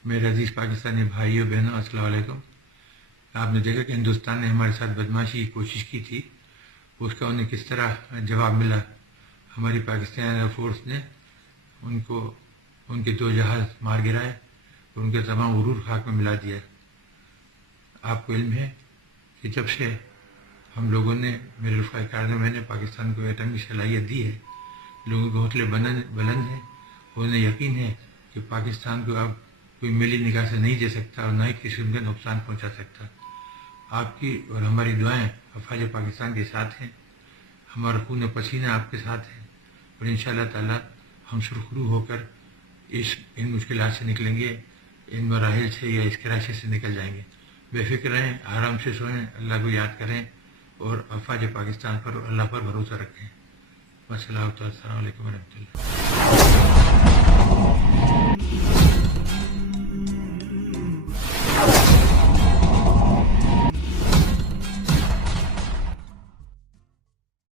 मेरे अजीज़ पाकिस्तानी भाइयों बहनों, अस्सलाम वालेकुम। आपने देखा कि हिंदुस्तान ने हमारे साथ बदमाशी की कोशिश की थी, उसका उन्हें किस तरह जवाब मिला। हमारी पाकिस्तान एयरफोर्स ने उनको उनके 2 जहाज़ मार गिराए और उनके तमाम उरूर खाक में मिला दिया। आपको इल्म है कि जब से हम लोगों ने, मेरे रफ़ाए कारनामे ने पाकिस्तान को एटमी सलाहियत दी है, लोगों के हौसले बुलंद हैं। उन्हें यकीन है कि पाकिस्तान को अब कोई मिली निगाह से नहीं दे सकता और न ही किसी का नुकसान पहुंचा सकता। आपकी और हमारी दुआएं अफवाज पाकिस्तान के साथ हैं, हमारा खून पसीना आपके साथ है और इंशाअल्लाह ताला हम सुरखरू होकर इन मुश्किलात से निकलेंगे, इन मराहिल से या इस कराशे से निकल जाएंगे। बेफिक्र रहें, आराम से सोएं, अल्लाह को याद करें और अफवाज पाकिस्तान पर और अल्लाह पर भरोसा रखें। अस्सलाम वालेकुम व रहमतुल्लाह।